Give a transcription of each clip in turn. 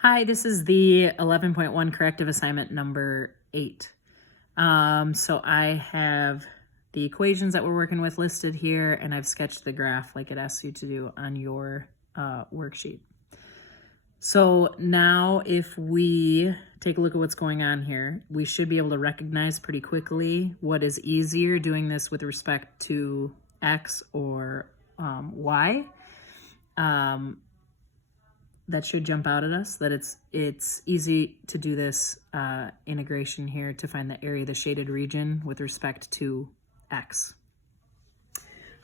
Hi, this is the 11.1 corrective assignment number 8. So I have the equations that we're working with listed here, and I've sketched the graph like it asks you to do on your worksheet. So now if we take a look at what's going on here, we should be able to recognize pretty quickly what is easier, doing this with respect to x or y. That should jump out at us, that it's easy to do this integration here to find the area of the shaded region with respect to x.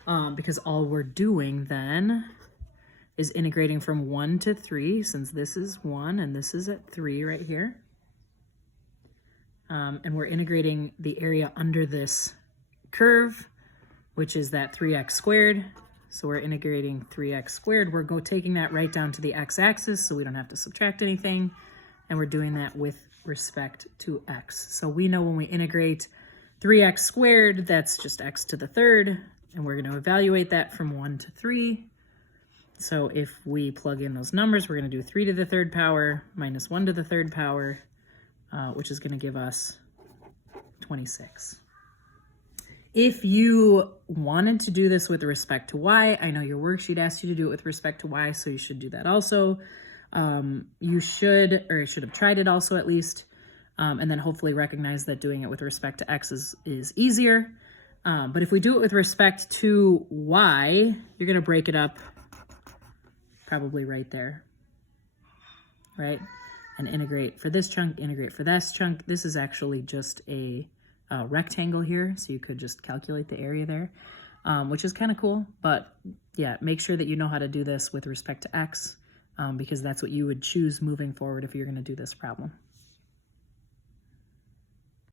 Because all we're doing then is integrating from 1 to 3, since this is 1 and this is at 3 right here. And we're integrating the area under this curve, which is that 3x squared. So we're integrating 3x squared. We're taking that right down to the x-axis, so we don't have to subtract anything. And we're doing that with respect to x. So we know when we integrate 3x squared, that's just x to the third. And we're going to evaluate that from 1 to 3. So if we plug in those numbers, we're going to do 3 to the third power minus 1 to the third power, which is going to give us 26. If you wanted to do this with respect to y, I know your worksheet asks you to do it with respect to y, so you should do that also. You should have tried it also at least, and then hopefully recognize that doing it with respect to x is easier. But if we do it with respect to y, you're going to break it up probably right there, right? And integrate for this chunk, integrate for this chunk. This is actually just a rectangle here, so you could just calculate the area there, which is kind of cool. But yeah, make sure that you know how to do this with respect to x, because that's what you would choose moving forward if you're going to do this problem.